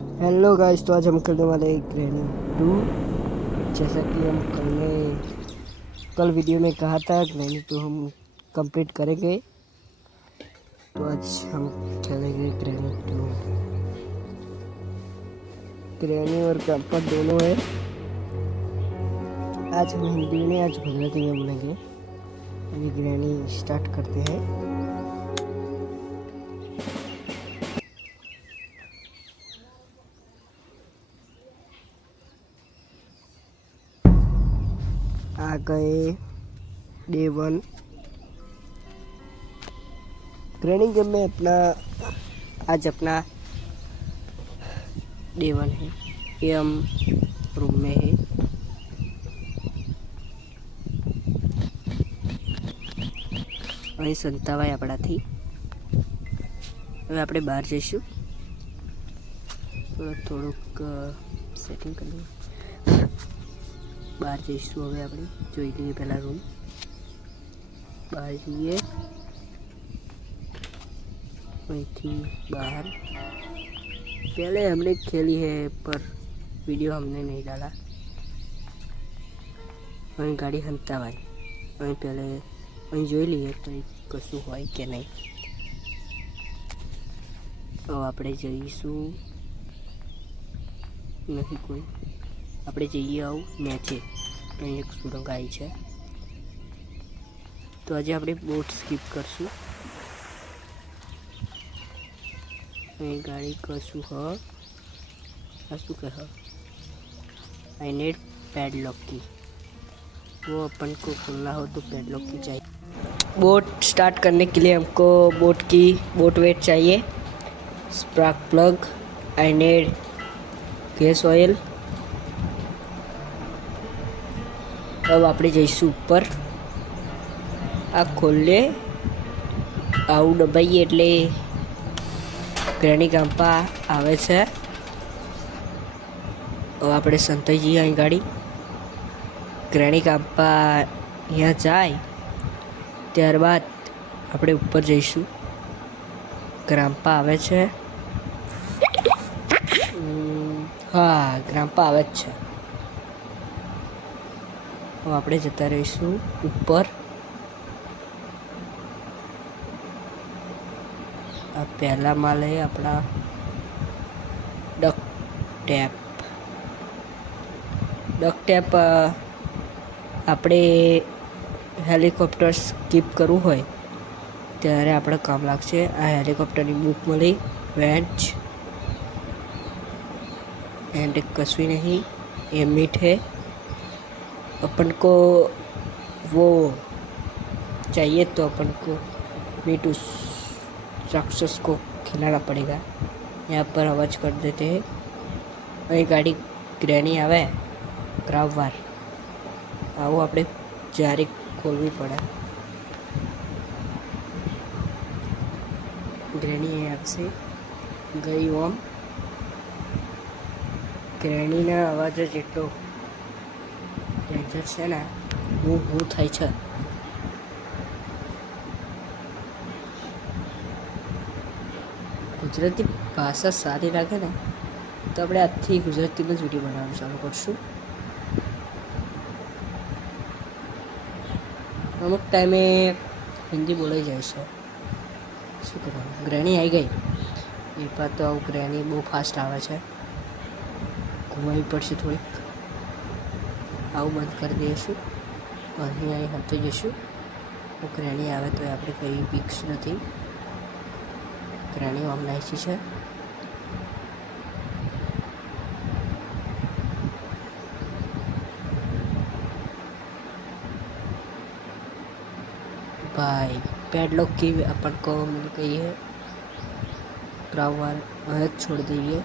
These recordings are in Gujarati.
हेलो गाइस, तो आज हम करने वाले हैं ग्रैनी 2। जैसा कि हम कल वीडियो में कहा था, ग्रैनी 2 हम कंप्लीट करेंगे। तो आज हम खेलेंगे ग्रैनी 2। ग्रैनी और कैंपर दोनों है। आज हम हिंदी में, आज गुजराती में बोलेंगे। अभी ग्रैनी स्टार्ट करते हैं। आ गए डे 1। ग्रैनी गेम में आज अपना डे 1 है। ये हम रूम में है। અહીં સંતાભાઈ આપણાથી હવે આપણે બહાર જઈશું. થોડુંક સેટિંગ કરી દઈએ. બહાર જઈશું. હવે આપણે જોઈ લઈએ પહેલાં રૂમ. બહાર જઈએ. અહીંથી બહાર पहले हमने खेली है पर वीडियो हमने नहीं डाला. वहीं गाड़ी हंता भाई वहीं पहले वहीं જોઈ લઈએ તો કશું હોય કે નહીં. તો આપણે જઈશું. નથી કોઈ. આપણે જઈએ આવું મેચે. અહીં એક સુરંગ આવી છે. તો આજે આપણે બોટ સ્કીપ કરશું. અહીં गाड़ी कशु ह शू कह आई नीड पैडलॉक की. वो अपन को खोलना हो तो पैडलॉक की चाहिए. बोट स्टार्ट करने के लिए हमको बोट वेट चाहिए. Spark plug. I need gas oil. अब આપણે જઈશું ઉપર. આ ખોલે આવું દબાઈએ એટલે ગ્રેની ગામ્પા આવે છે. હવે આપણે સંતાઈ જઈએ અહીં ગાડી. ગ્રેની ગામ્પા અહીંયા જાય ત્યારબાદ આપણે ઉપર જઈશું. ગ્રામ્પા આવે છે. હા, ગ્રામ્પા આવે જ છે. હવે આપણે જતા રહીશું ઉપર. આ પહેલા માલે આપણા ડક ટેપ આપણે હેલિકોપ્ટર સ્કીપ કરવું હોય ત્યારે આપણે કામ લાગશે. આ હેલિકોપ્ટરની बुक मिली. वेंच एंड कसूई नहीं, ये मीट है. अपन को वो चाहिए तो अपन को मीट उस राक्षस को खिलाना पड़ेगा. यहाँ पर आवाज कर देते हैं. वही गाड़ी ग्रैनी आवे क्राववार આવું આપણે જારી ખોલવી પડે. ગ્રેની આવશે ગઈ ઓમ. ગ્રેનીના અવાજ જ એટલો ડેન્જર છે ને, હું થાય છે. ગુજરાતી ભાષા સારી લાગે ને તો આપણે આજથી ગુજરાતીમાં જ વિડીયો બનાવવાનું ચાલુ કરશું. અમુક ટાઈમે હિન્દી બોલાઈ જાય છે. શું કરવાનું? ગ્રેની આવી ગઈ. એ પર તો આવું ગ્રેની બહુ ફાસ્ટ આવે છે. ઘુમાવી પડશે થોડીક. આવું બંધ કરી દઈશું. અહીં હટી જઈશું. ગ્રેની આવે તો આપણે કંઈ બીક્સ નથી. ગ્રેની આમ નાખી છે. भाई पैडलॉक की अपन को मिल गई है. क्राउवार वह छोड़ दिए.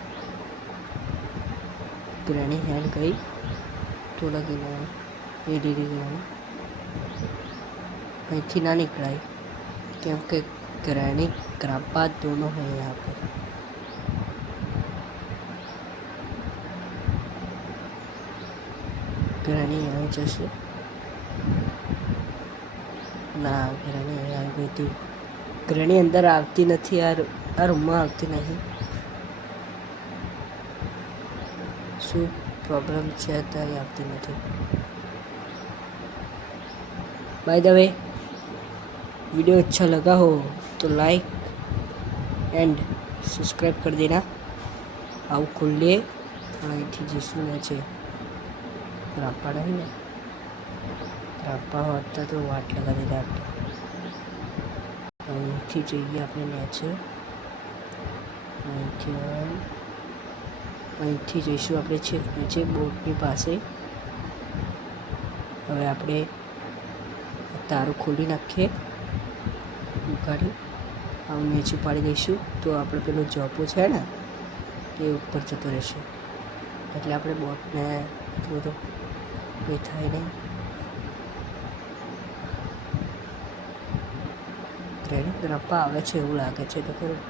ग्रैनी हैंड गई तो लगी ना ये डीडी ग्रैनी અહીંથી ના નીકળાય क्योंकि ग्रैनी ग्राम्पा दोनों है यहाँ पर. ग्रैनी यहाँ जैसे ના ગ્રેની આવી ગઈ હતી. ગ્રેની અંદર આવતી નથી. આ રૂમમાં આવતી નહીં. શું પ્રોબ્લેમ છે અત્યારે આવતી નથી. बाय द वे वीडियो अच्छा लगा हो तो लाइक एंड सब्सक्राइब कर देना. आओ खोलिए અહીંથી જઈશું ને છે રાપા નહીં ને રાપા હોતા તો વાટ લગાવી દીધા આપણે. અહીંથી જઈએ આપણે નેચે અહીંથી જઈશું આપણે છેક નીચે બોટની પાસે. હવે આપણે તારું ખોલી નાખીએ ઉગાડી આવું નીચે પાડી દઈશું તો આપણે પેલો જોપો છે ને એ ઉપર જતો રહેશે એટલે આપણે બોટને બધું કંઈ થાય નહીં. ટ્રેનિંગ ગ્રાપા આવે છે એવું લાગે છે તો ખરું.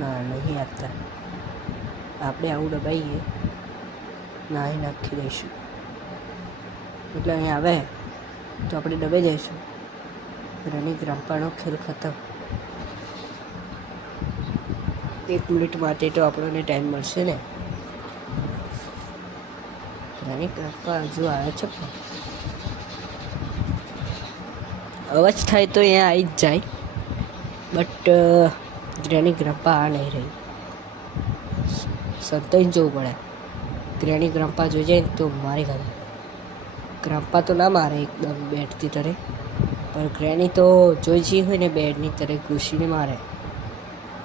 ના નહીં આવતા. આપણે આવું દબાઈએ નાહી નાખી દઈશું એટલે અહીં આવે તો આપણે દબાઈ જઈશું. રનિંગ ગ્રામ્પાનો ખેલ ખતમ. 1 મિનિટ માટે તો આપણને ટાઈમ મળશે ને. રનિંગ ગ્રામ્પા હજુ આવે છે પણ અવાજ થાય તો અહીંયા આવી જ જાય બટ ગ્રેની ગ્રામ્પા આ નહીં રહી. સંતાઈને જવું પડે. ગ્રેની ગ્રામ્પા જોઈ જાય ને તો મારી ગાલે. ગ્રામ્પા તો ના મારે એકદમ બેડથી તરે પણ ગ્રેની તો જોઈ જઈ હોય ને બેડની તરે ઘૂસીને મારે.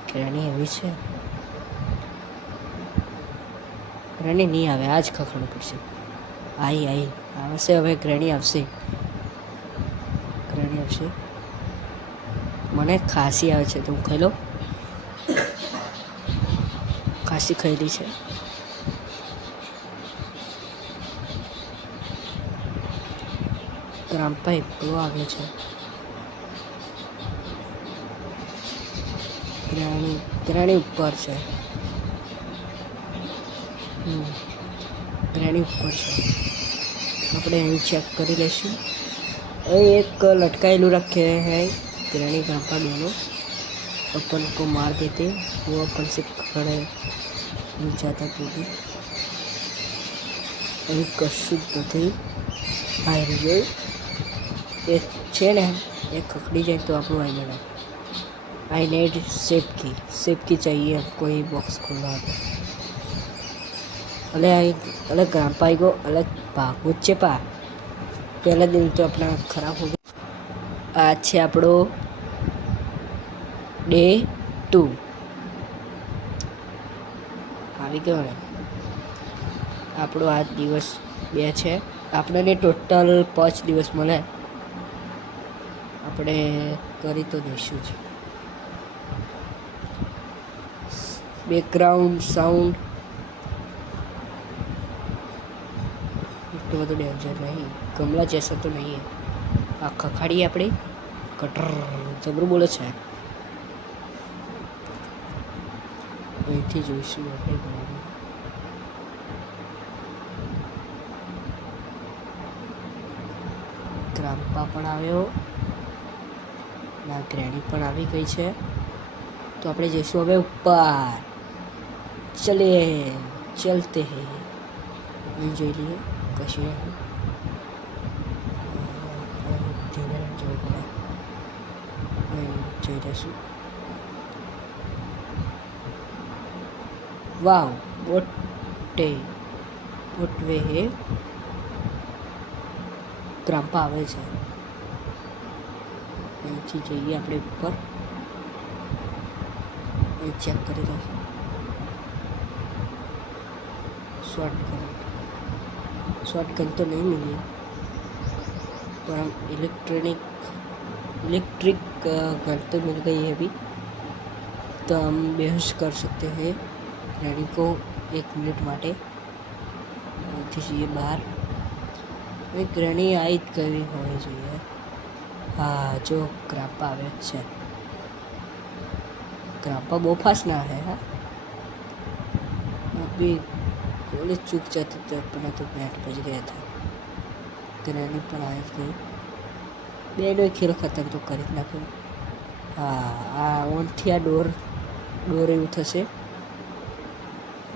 ગ્રેની એવી છે. ગ્રેની નહીં આવે આ જ ખખડવું પડશે. આવી આવશે હવે ગ્રેની આવશે. ગ્રેની આવશે. મને ખાંસી આવે છે તો હું ખાઈ લઉં. ખાંસી ખાઈ છે. ગ્રામ્પા એકલો આવે છે. ગ્રેની ઉપર છે. ગ્રેની ઉપર છે. આપણે અહીં ચેક કરી લઈશું. અહીં એક लटकाएलू रखे हैं ग्रैनी ग्राम्पा दोनों. अपन को मार देते वो अपन से खड़े जाता तो भी અહીં કશું જ નથી. આવી જોયું એક છે ને એ ખખડી જાય તો આપણું આવી મળે. आई नीड सेफ की चाहिए कोई बॉक्स खोलना तो. अलग ग्राम्पा आई गो अलग भागो चेपा पहला दिन तो अपना खराब हो गया. आज છે આપણો ડે 2 આવી ગયો ને. આપણો આ દિવસ 2 છે. આપણને ટોટલ 5 દિવસ મળે. આપણે કરી તો દઈશું જ. बैकग्राउंड साउंड तो वो तो डेंजर नहीं. गमला जैसा तो नहीं है. आ खखाड़ी अपने कटर जबरू बोले છે. અહીંથી જોઈશું આપણે બરાબર. ગ્રામ્પા પણ આવ્યો ના ગ્રેની પણ આવી ગઈ છે તો આપણે જઈશું હવે ઉપર. चलते हैं. અહીં જોઈ લઈએ કશું નહીં. ધીમે જવું પડે. અહીં જઈ જઈશું. વાવ બોટવે હે. ગ્રામ્પા આવે છે. અહીંથી જઈએ આપણે ઉપર. અહીં ચેક કરી દઈશું. शॉर्टकट तो नहीं मिली पर हम इलेक्ट्रिक गन तो मिल गई है अभी तो हम बेहोश कर सकते हैं ग्रैनी को 1 मिनट માટે. અહીંથી જઈએ બહાર. હવે ગ્રેની આવી જ ગઈ હોવી જોઈએ. હા જો ગ્રામ્પા આવે જ છે. ग्राम्पा બહુ ફાસ્ટ ના આવે. હા अभी गोली चूक जाते थे अपना तो बैट बज गया था. ग्रैनी पर आ गई. બેનો ખેલ ખતમ તો કરી જ નાખ્યો. હા આ ઓનથી આ ડોર ડોર એવું થશે.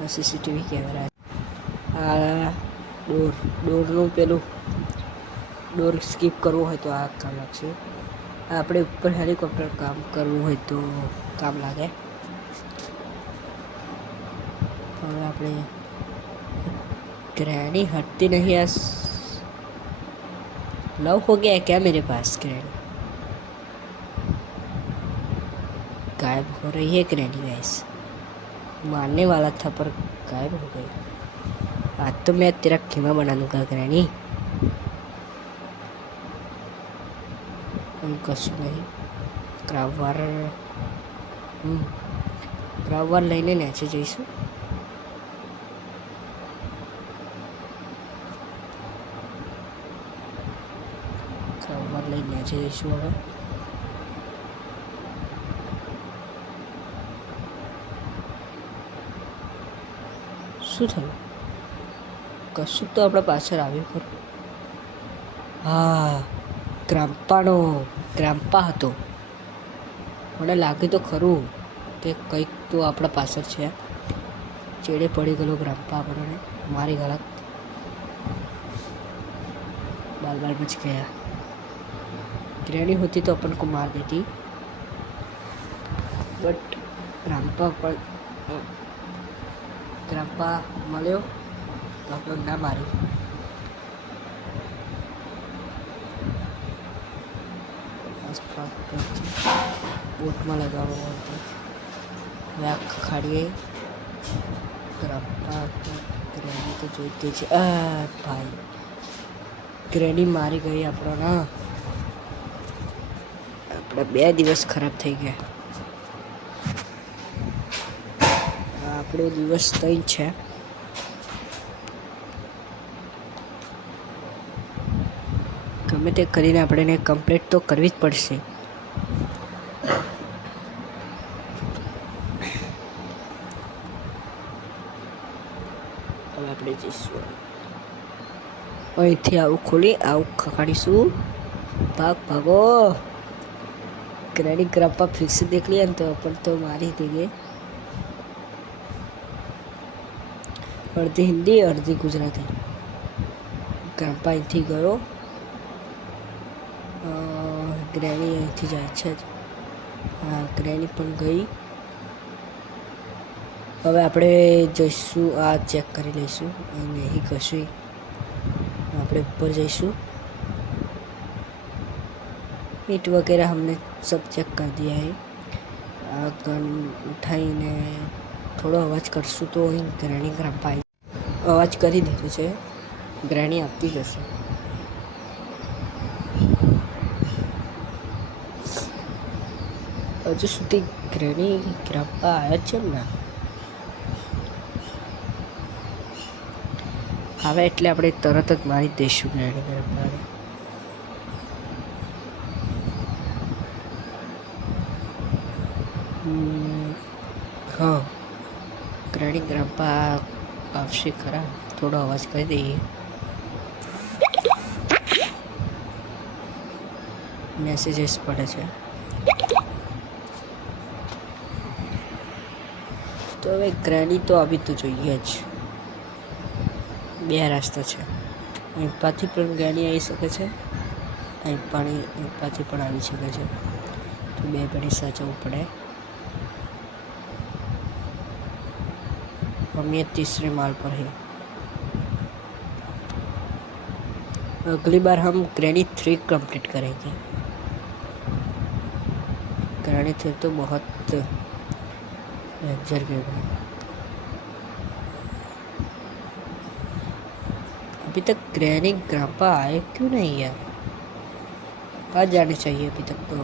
આ સીસીટીવી કેમેરા. આ ડોરનું પેલું ડોર સ્કીપ કરવું હોય તો આ કામ લાગશે. આપણે ઉપર હેલિકોપ્ટર કામ કરવું હોય તો કામ લાગે. હવે આપણે ग्रैनी हटती नहीं. आज लव हो गया क्या मेरे पास? ग्रैनी गायब हो रही है. ग्रैनी गाइस मारने वाला था पर गायब हो गई. आज तो मैं तेरा खीमा बना दूंगा ग्रैनी. कशु नहीं. ક્રાવવાર લઈને નીચે જઈશું. ક્રાવવાર લઈને નીચે જઈશું. હવે શું થયું? કશું તો આપણા પાછળ આવ્યું ખરું. હા, ગ્રામ્પા હતો. મને લાગ્યું તો ખરું કે કંઈક તો આપણા પાછળ છે. ચેડે પડી ગયેલો ગ્રામ્પા આપણને મારી ગળા. बाल बाल बच गया. ग्रैनी होती तो अपन को मार देती, बट ग्राम्पा મળ્યો તો આપણે ના મારી. બોટમાં લગાવવો હતો. વ્યાક ખાડીએ. ગ્રામ્પા ગ્રેની તો જોઈતી છે. ભાઈ ગ્રેની મારી ગઈ આપણને. આપણા 2 દિવસ ખરાબ થઈ ગયા. આપણો દિવસ 3 છે. ગમે તે કરીને આપણે એને કમ્પ્લીટ તો કરવી જ પડશે. હવે આપણે જઈશું અહીંથી. આવું ખોલી આવું ખખાડીશું. ભાગો. ग्रैनी ग्राम्पा फिर से देख लिया तो अपन तो मार ही देंगे. અડધી હિન્દી અડધી ગુજરાતી. ગ્રામ્પા અહીંથી ગયો. ગ્રેની અહીંથી જાય છે. હા, ગ્રેની પણ ગઈ. હવે આપણે જઈશું. આ ચેક કરી લઈશું. નહીં કશું આપણે ઉપર જઈશું. ईट वगैरह हमने सब चेक कर दिया है. आ गन उठाઈને થોડો અવાજ કરશું તો અહીં ગ્રેની ગ્રામ્પા અવાજ કરી દીધો છે. ગ્રેની આપતી જશે. હજુ સુધી ગ્રેની ગ્રામ્પા આવ્યા છે ને. હવે એટલે આપણે તરત જ મારી દઈશું ગ્રેની ગ્રામ્પાને. હા, ગ્રેની ગ્રામ્પા આવશે ખરા. થોડો અવાજ કરી દઈએ. મેસેજીસ પડે છે. તો હવે ગ્રેની તો આવી તો જોઈએ જ. 2 રસ્તા છે. અહીંથી પણ ગ્રેની આવી શકે છે. અહીંથી પણ આવી શકે છે. તો 2 ઘડી સાચવવું પડે. हम ये 3रे माल पर है. अगली बार हम ग्रैनी 3 कंप्लीट करेंगे. ग्रैनी 3 तो बहुत डेंजर गेम है. अभी तक ग्रैनी ग्राम्पा आए क्यों नहीं यार? आ जाने चाहिए. अभी तक तो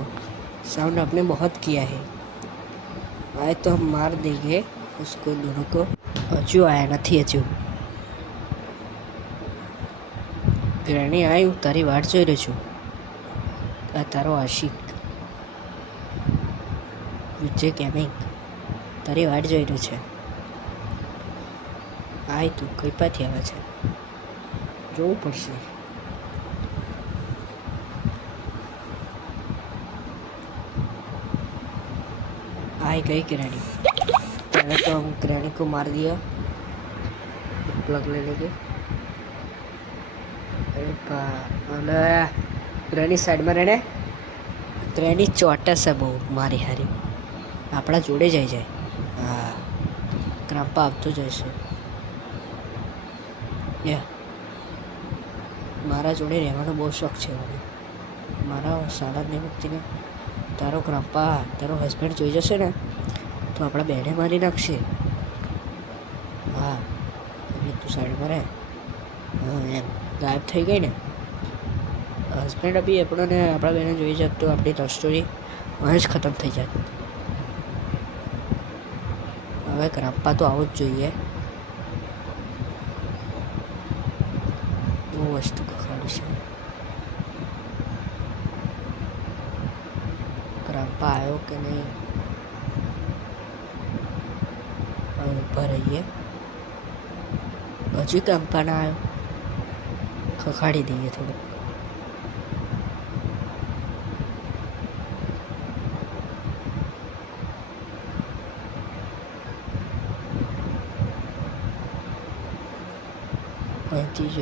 साउंड आपने बहुत किया है. आए तो हम मार देंगे उसको दोनों को. હજુ આયા નથી. હજુ ગ્રેની આવી. હું તારી વાટ જોઈ રહ્યો છું. આ તારો આશિક વિજય ગેમિંગ તારી વાટ જોઈ રહ્યો છે. આય તું કઈ પાથી આવે છે? જોવું પડશે. आई गई ग्रैनी। पहले तो हम ग्रैनी को मार दिया प्लग ले लेके। अरे ग्रैनी साइड में रहने। ग्रैनी ચોટે છે બહુ મારી હારી, આપણા જોડે જાય. હા, ગ્રામ્પા આવતો જાય છે. મારા જોડે રહેવાનો બહુ શોખ છે મને. મારા શાળાની વ્યક્તિને તારો ગ્રામ્પા તારો હસબન્ડ જોઈ જશે ને તો આપણા બેને મારી નાખશે. હા એટલે તું સાઈડમાં રહે. હા એમ ગાયબ થઈ ગઈ ને. હસબન્ડ બી આપણને આપણા બેને જોઈ જાત તો આપણી લવ સ્ટોરી અહીં જ ખતમ થઈ જાત. હવે ગ્રામ્પા તો આવું જ જોઈએ. બહુ વસ્તુ ખાલી છે. ગ્રામ્પા આવ્યો કે નહીં ઊભા રહીએ. હજુ ગ્રામ્પા ના આવ્યો. ખખાડી દઈએ થોડું. અહીંથી જ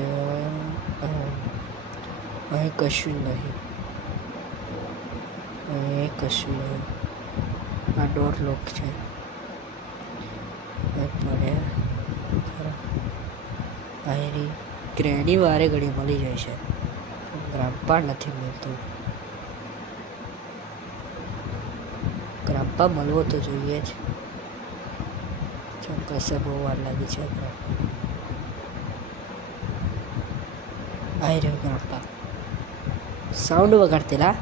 અહીં કશું નહીં. અહીં કશું નહીં. આ ડોર લોક છે. પડે અહીંની ગ્રેની વારે ઘડી મળી જાય છે. ગ્રામ્પા નથી મળતું. ગ્રામ્પા મળવો તો જોઈએ જ. કશે બહુ વાર લાગી છે. આવી રહ્યો ગ્રામ્પા. સાઉન્ડ વગાડતેલા.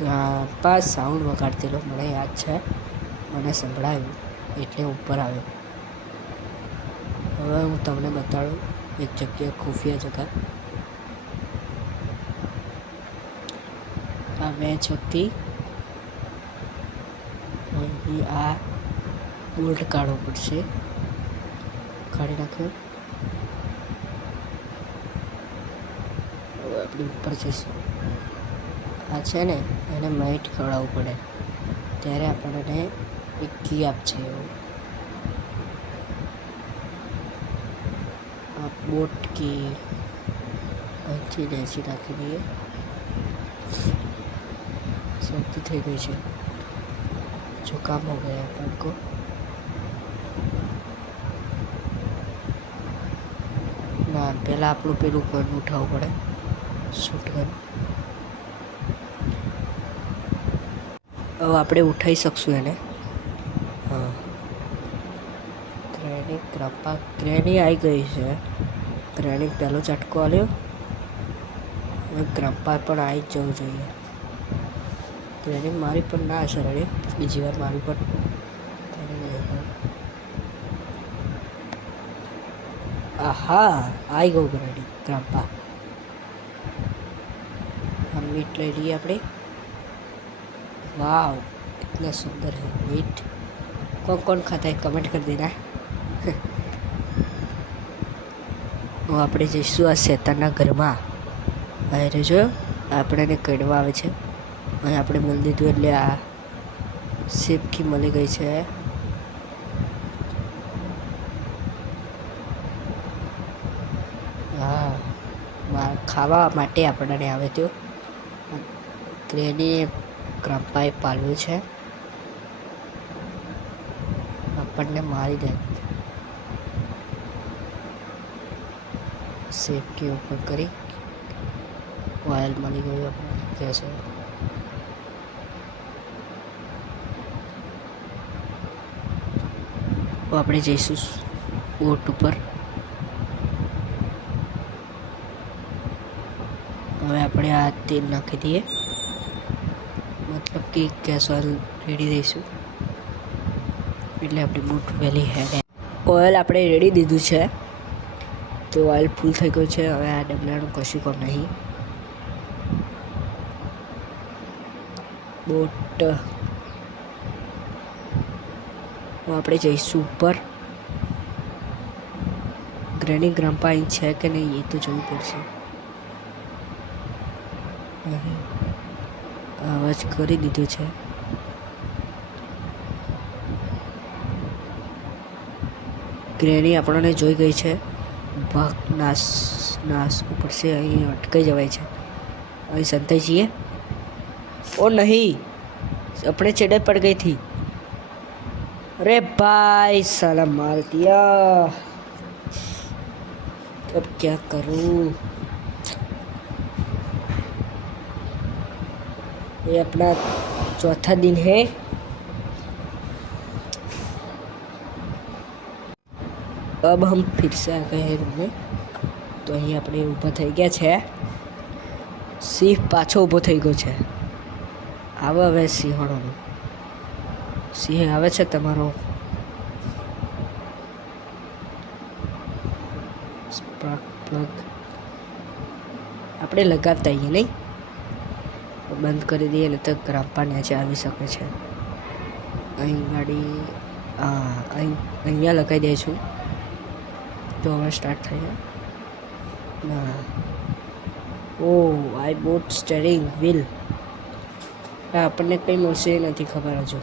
ગ્રામ્પા સાઉન્ડ વગાડતેલો મને યાદ છે. મને સંભળાયું એટલે ઉપર આવ્યો. હવે હું તમને બતાડું એક જગ્યા, ખુફિયા જગા. આ મેચ હતી. અહીં આ બોલ્ટ કાઢવો પડશે. કાઢી નાખ્યો. હવે આપણે ઉપર જઈશું. આ છે ને એને માઇટ ખવડાવવું પડે ત્યારે આપણને એક કી આપશે. એવું આ બોટ કી અહીંથી ડેસી નાખી દઈએ. શક્તિ થઈ ગઈ છે. जुकाम हो गया है अपन को. ના પહેલાં આપણું પેલું ગન ઉઠાવવું પડે. Shoot gun. હવે આપણે ઉઠાવી શકશું એને. હા ગ્રેની ગ્રામ્પા ગ્રેની આવી ગઈ છે. ગ્રેની પહેલો ઝટકો આવ્યો. હવે ગ્રામ્પા પણ આવી જ જવું જોઈએ. ગ્રેની મારી પણ ના અસર અડે. બીજી વાર મારી પણ આહા આવી ગયું ગ્રેની ગ્રામ્પા. हम मीट ले लिए अपने. वाह कितना सुंदर है मीट. कौन कौन खाता है कमेंट कर देना. હું આપણે જઈશું આ શેતાનના ઘરમાં. અરે જો આપણને કડવા આવે છે. અહીં આપણે મળી દીધું એટલે આ શેપકી મળી ગઈ છે. હા ખાવા માટે આપણને આવે તો ગ્રેની ગ્રામ્પાએ પાળવ્યું છે. આપણને મારી દે. શેપકી ઉપર કરી ઓઇલ મળી ગયું આપણને જશે. આપણે જઈશું બોટ ઉપર. હવે આપણે આ તેલ નાખી દઈએ. મતલબ કે ગેસ ઓઇલ રેડી દઈશું એટલે આપણી બોટ વહેલી હે. ઓઇલ આપણે રેડી દીધું છે તો ઓઇલ ફૂલ થઈ ગયું છે. હવે આ ડબલાનું કશું કામ નહીં. બોટ આપણે જઈશું ઉપર. ગ્રેની ગ્રામ્પા અહીં છે કે નહીં એ તો જોવું પડશે. અવાજ કરી દીધો છે. ગ્રેની આપણને જોઈ ગઈ છે. ભાગ નાસવું પડશે. અહીં અટકાઈ જવાય છે. અહીં સંતાઈ છીએ. ઓ નહીં, अपने चढ़े पड़ गई थी. अरे भाई साला मार दिया. अब क्या करूं? ये अपना चौथा दिन है. अब हम फिर से आ गए हैं रूम में. તો અહીં આપણે ઊભા થઈ ગયા છે. સિંહ પાછો ઊભો થઈ ગયો છે. આવે હવે સિંહણોનો. સિંહ આવે છે તમારો. સ્પાર્ક પ્લગ આપણે લગાવતા આવીએ નહીં. બંધ કરી દઈએ ને તો ગ્રામ્પા નીચે આવી શકે છે. અહીં ગાડી અહીંયા લગાવી દઈશું તો હવે સ્ટાર્ટ થાય. ના, ઓ આઈ બોટ સ્ટેરિંગ વ્હીલ. આપણને કંઈ મળશે એ નથી ખબર હજુ.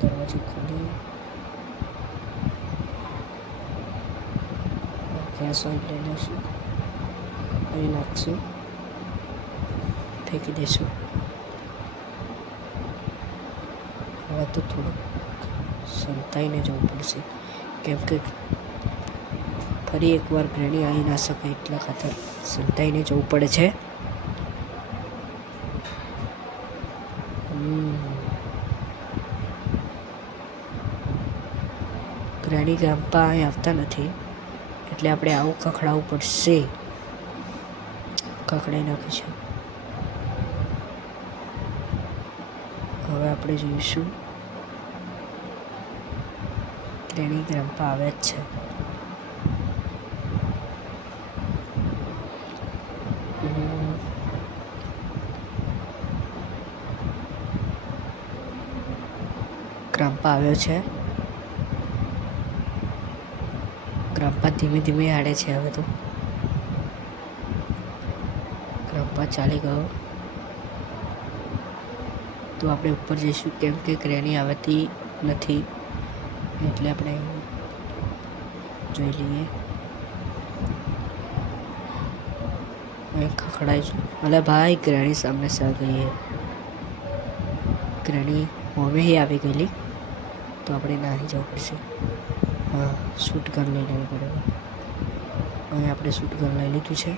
દરવાજો ખોલી. ગેસ ઓઇલ લઈ લઈશું. અહીં નાખશું, ફેંકી દઈશું. હવે તો થોડુંક સંતાઈને જવું પડશે, કેમ કે ફરી એકવાર ગ્રેની આવી ના શકે એટલા ખાતર સંતાઈને જવું પડે છે. ગ્રેની ગ્રામ્પા અહીં આવતા નથી એટલે આપણે આવું ખખડાવવું પડશે. ખખડાઈ નાખીશું. હવે આપણે જોઈશું ગ્રેની ગ્રામ્પા આવે જ છે. ગ્રામ્પા આવ્યો છે. ગ્રામ્પા ધીમે ધીમે આડે છે. હવે તો ગ્રામ્પા ચાલી ગયો. તો આપણે ઉપર જઈશું, કેમ કે ગ્રેની આવતી નથી એટલે આપણે જોઈ લઈએ. અહીં ખખડાઈશું. અલે ભાઈ, ગ્રેની સામને સે આ ગઈ હે. ગ્રેની હોમે ही આવી ગયેલી તો આપણે નાહી જવું પડશે. હા, શૂટ ગન લઈ લેવું પડે. અહીં આપણે શૂટ ગન લઈ લીધું છે.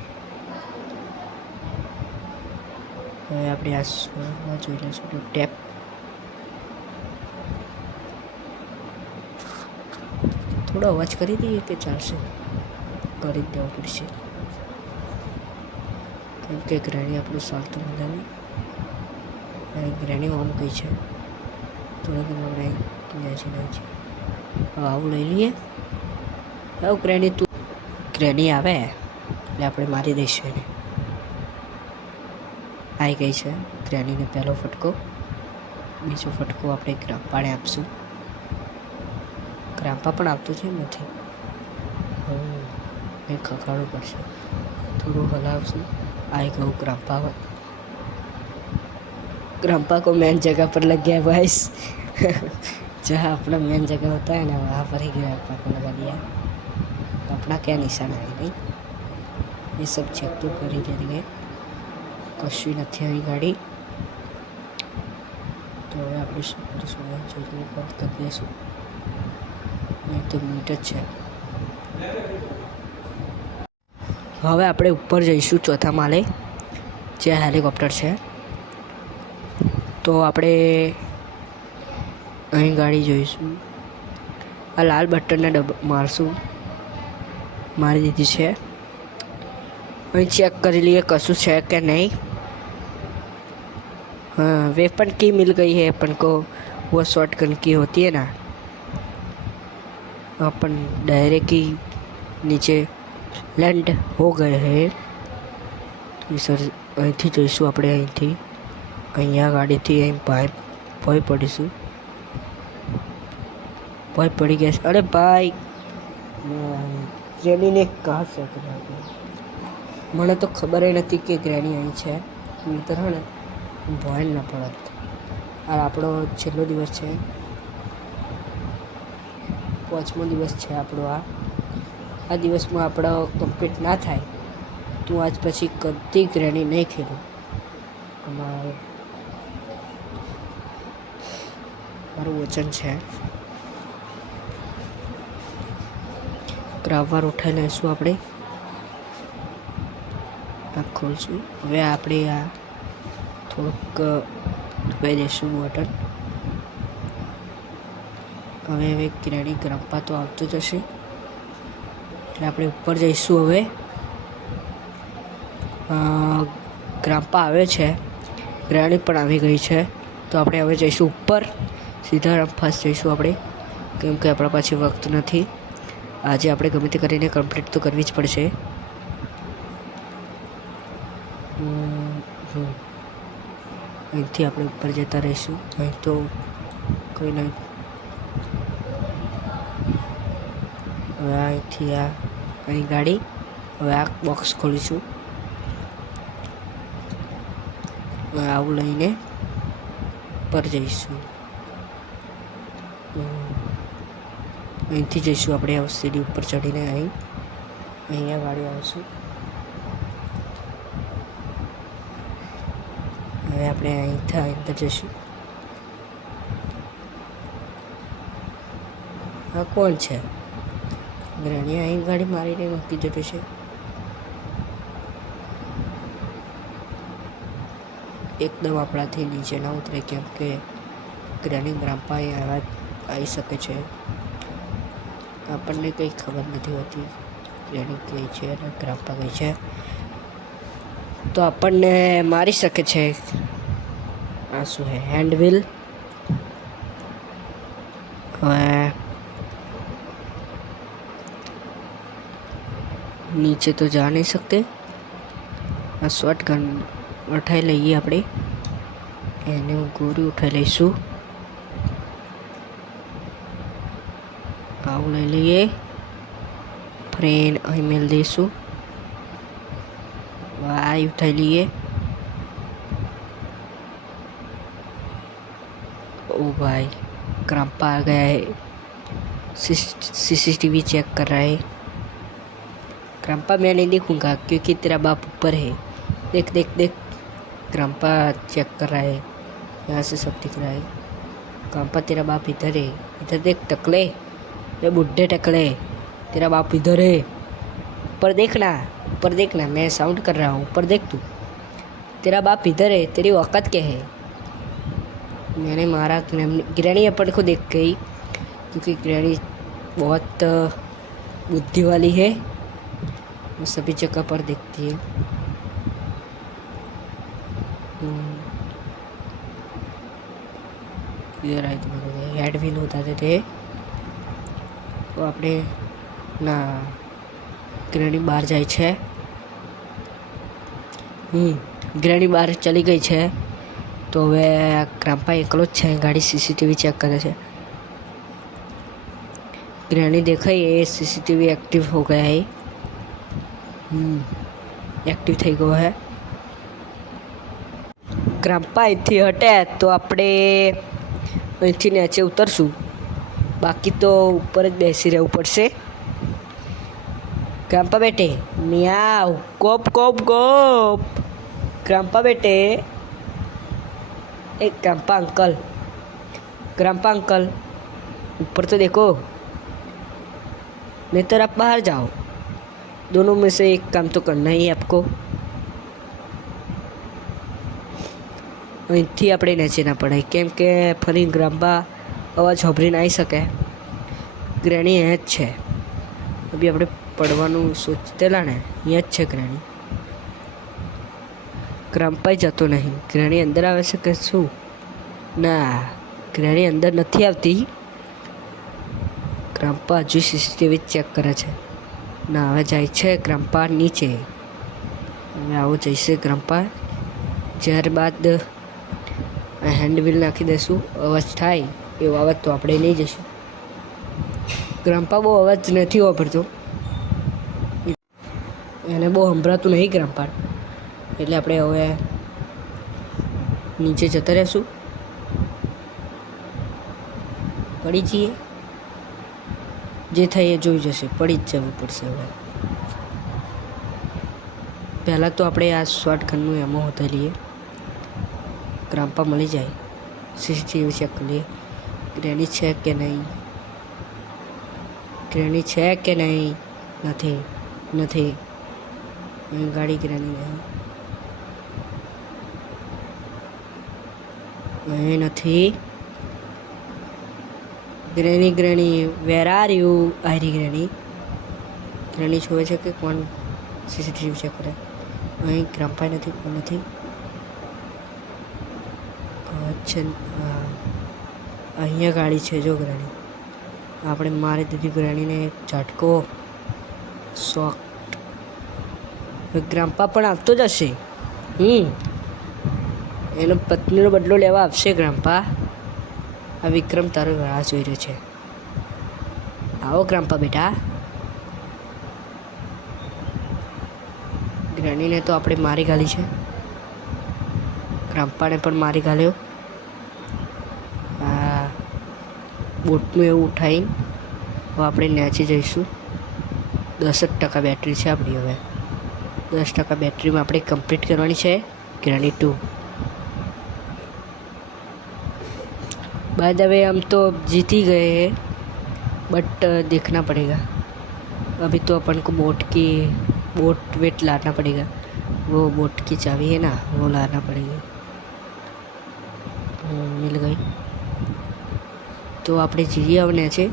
હવે આપણે આ જોઈ લઈશું તો ટેપ. થોડો અવાજ કરી દઈએ કે ચાલશે? કરી જ દેવો પડશે, કેમ કે ગ્રેની આપણું ચાલતું નથી. અહીં ગ્રેની ઓન ગઈ છે. થોડાક આપણે જાય છે. આવું લઈ લઈએ. હવે ગ્રેની આવે એટલે આપણે મારી દઈશું એને. આવી ગઈ છે ગ્રેનીને પહેલો ફટકો. બીજો ફટકો આપણે ગ્રામ્પાને આપશું. ગ્રામ્પા પણ આવતું છે નથી. એ ખખડાવવું પડશે. થોડું હલાવશું. आई गो ग्राम्पा. ग्राम्पा को मेन जगह पर लग गया बॉयस. जहाँ अपना मेन जगह होता है ना, वहाँ पर ही ग्राम्पा को लगा दिया. अपना क्या निशान है नहीं. ये सब चेक तो कर ही लेंगे. કશું નથી આવી ગાડી. તો હવે આપણે શું કરીશું? જોઈએ, બંધ કરી દઈશું. નહીં તો મીટ જ છે. હવે આપણે ઉપર જઈશું ચોથા માળે, જ્યાં હેલિકોપ્ટર છે. તો આપણે અહીં ગાડી જોઈશું. આ લાલ બટનને મારશું. મારી દીધી છે. અહીં ચેક કરી लिए કશું છે કે नहीं. हाँ, वेपन की मिल गई है अपन को. वो शॉर्ट गन की होती है ना, अपन डायरेक्ट ही नीचे લેન્ડ હો ગયે હે. સર અહીંથી જઈશું આપણે. અહીંયા ગાડીથી અહીં ભોય પડીશું. ભોય પડી ગયા છે. અરે ભાઈ, ટ્રેનિંગ એક કહા સે મને તો ખબર નથી કે ગ્રેની અહીં છે, નહીંતર હે ને ભોય ના પડત. આ આપણો છેલ્લો દિવસ છે, 5મો દિવસ છે આપણો. આ દિવસમાં આપણો કમ્પ્લીટ ના થાય તો આજ પછી કદી ગ્રેની નહીં ખેલું. મારું વચન છે. ક્રાફવાર ઉઠાઈ લઈશું આપણે. આ ખોલશું. હવે આપણે આ થોડુંક દબાઈ દઈશું બટન. હવે ગ્રેની ગ્રામ્પા તો આવતું જશે એટલે આપણે ઉપર જઈશું. હવે ગ્રામ્પા આવે છે, ગ્રેની પણ આવી ગઈ છે, તો આપણે હવે જઈશું ઉપર. સીધા ફાસ્ટ જઈશું આપણે, કેમ કે આપણા પાસે વખત નથી. આજે આપણે ગમે તે કરીને કમ્પ્લીટ તો કરવી જ પડશે. અહીંથી આપણે ઉપર જતા રહીશું. અહીં તો કોઈ નહીં. હવે અહીંથી અહીં ગાડી. હવે આ બોક્સ ખોલીશું. આવું લઈને પર જઈશું. અહીંથી જઈશું આપણે સીડી ઉપર ચડીને. અહીંયા ગાડી આવશું. હવે આપણે અહીંથી અંદર જઈશું. આ કોણ છે? ગ્રેની અહીં ગાડી મારીને મૂકી જતો છે. એકદમ આપણાથી નીચે ના ઉતરે, કેમ કે ગ્રેની ગ્રામ્પા આવી શકે છે. આપણને કંઈ ખબર નથી હોતી ગ્રેની કઈ છે અને ગ્રામ્પા કઈ છે, તો આપણને મારી શકે છે. આ શું હે? હેન્ડવ્હીલ. હવે नीचे तो जा नहीं सकते. आ शॉर्ट गन उठाई लीए આપણે. એને ગોરી ઉઠાઈ લઈશું. આવું લઈ લઈએ. ફ્રેન્ડ અહીં મેલ દઈશું. વાય ઉઠાઈ લઈએ. ओ भाई ग्राम्पा आ गया है. सीसीटीवी चेक कर रहा है. ग्राम्पा मैं नहीं देखूंगा क्योंकि तेरा बाप ऊपर है. देख देख देख, ग्राम्पा चेक कर रहा है. यहाँ से सब दिख रहा है. ग्राम्पा तेरा बाप इधर है. इधर देख टकले, ये बुढ़े टकले, तेरा बाप इधर है. ऊपर देखना, ऊपर देखना. मैं साउंड कर रहा हूँ, ऊपर देख तू. तेरा बाप इधर है. तेरी औकात क्या है? मैंने मारा. ग्रैनी अपन को देख गई, क्योंकि ग्रैनी बहुत बुद्धि वाली है. वो सभी जगह पर देखती है. इधर आए तुम्हारे हेड व्हील उतारते थे, तो આપણે ના ગ્રેની બહાર જાય છે. ગ્રેની બહાર ચલી ગઈ છે, તો હવે ગ્રામ્પા એકલો જ છે. ગાડી સીસીટીવી ચેક કરે છે. ग्रैनी देखा ये सीसीटीवी एक्टिव हो गया है. एक्टिव થઈ ગયો है. ગ્રામ્પા અહીંથી હટે તો આપણે અહીંથી નીચે ઉતરશું. બાકી તો ઉપર જ બેસી રહેવું પડશે. ग्राम्पा बेटे मियाओ, कोप कोप कोप. ग्राम्पा बेटे, एक ग्राम्पा अंकल, ग्राम्पा अंकल ऊपर तो देखो, नहीं तो आप बाहर जाओ. दोनों में से एक काम तो करना ही आपको. અહીંથી આપણે નીચે ના પડાય, કેમ કે ફરી ગ્રામ્પા અવાજ સાંભળીને આવી શકે. ગ્રેની અહીંયા જ છે. અભી આપણે પડવાનું સોચતેલા ને, અહીંયા જ છે ગ્રેની. ગ્રામ્પા જતો નહીં. ગ્રેની અંદર આવે છે કે શું? ના, ગ્રેની અંદર નથી આવતી. ગ્રામ્પા હજુ સીસીટીવી ચેક કરે છે. ના, હવે જાય છે ગ્રામ્પા નીચે. હવે આવું જઈશે ગ્રામ્પા. ત્યારબાદ હેન્ડ વ્હીલ નાખી દઈશું. અવાજ થાય એવો અવાજ તો આપણે લઈ જઈશું. ગ્રામ્પા બહુ અવાજ નથી વાપરતો, એને અને બહુ સંભળાતું નહીં ગ્રામ્પા, એટલે આપણે હવે નીચે જતા રહેશું. પડી જઈએ, જે થાય એ જોઈ જશે. પડી જ જવું પડશે હવે. પહેલાં તો આપણે આ શોર્ટગનનું એમો હોતા લઈએ. ગ્રામ્પા મળી જાય. સીસીટીવી ચેક કરીએ, ગ્રેની છે કે નહીં. ગ્રેની છે કે નહીં? નથી, નથી. ગાડી ગ્રેની નહીં, અહીં નથી. ગ્રેની ગ્રેની વેર આર યુ? આરી ગ્રેની. ગ્રેની જોવે છે કે કોણ સીસીટીવી ચેક કરે. અહીં ગ્રામ્પા નથી, કોણ નથી. અચ્છા, અહીંયા ગાડી છે જો ગ્રેની. આપણે મારી દીધી ગ્રેનીને એક ઝટકો. શોક. ગ્રામ્પા પણ આવતો જ હશે. એનો પત્નીનો બદલો લેવા આવશે ગ્રામ્પા. આ વિક્રમ તારો રાહ જોઈ રહ્યો છે. આવો ગ્રામ્પા બેટા. ગ્રેનીને તો આપણે મારી ગાલી છે, ગ્રામ્પાને પણ મારી ગાલ્યો. આ બોટનું એવું ઉઠાવીને હવે આપણે નેચી જઈશું. 10% બેટરી છે આપણી. હવે 10% બેટરીમાં આપણે કમ્પ્લીટ કરવાની છે ગ્રેની 2. बाय द वे हम तो जीत ही गए हैं, बट देखना पड़ेगा. अभी तो अपन को बोट वेट लाना पड़ेगा. वो बोट की चाबी है ना, वो लाना पड़ेगी. मिल गई तो આપણે જઈએ આવને છે.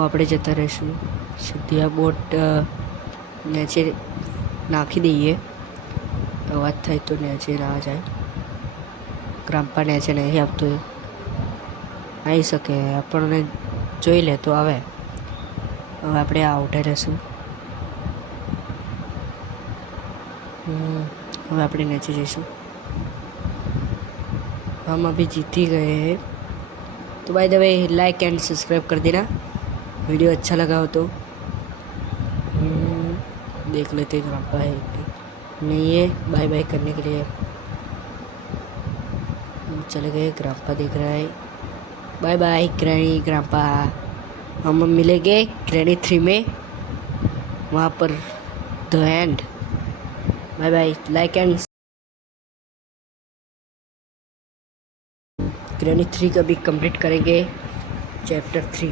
આપણે જતા રહીશું સીધી. આ બોટ નીચે નાખી દઈએ. અવાજ થાય તો નીચે ના જાય. ગ્રામ્પા નીચે નહીં આવતો, આવી શકે, આપણને જોઈ લે તો આવે. હવે આપણે આ ઉઠાઈ રહેશું. હવે આપણે નીચે જઈશું. हम अभी जीत ही गए हैं. तो by the way like and subscribe कर देना. वीडियो अच्छा लगा हो तो देख लेते हैं ग्राम्पा है कि नहीं है. बाय बाय करने के लिए हम चले गए. ग्राम्पा देख रहा है. Bye bye granny grampa. हम मिलेंगे ग्रैनी 3 में, वहाँ पर the end. Bye bye. Like and granny 3 का भी कंप्लीट करेंगे, चैप्टर 3.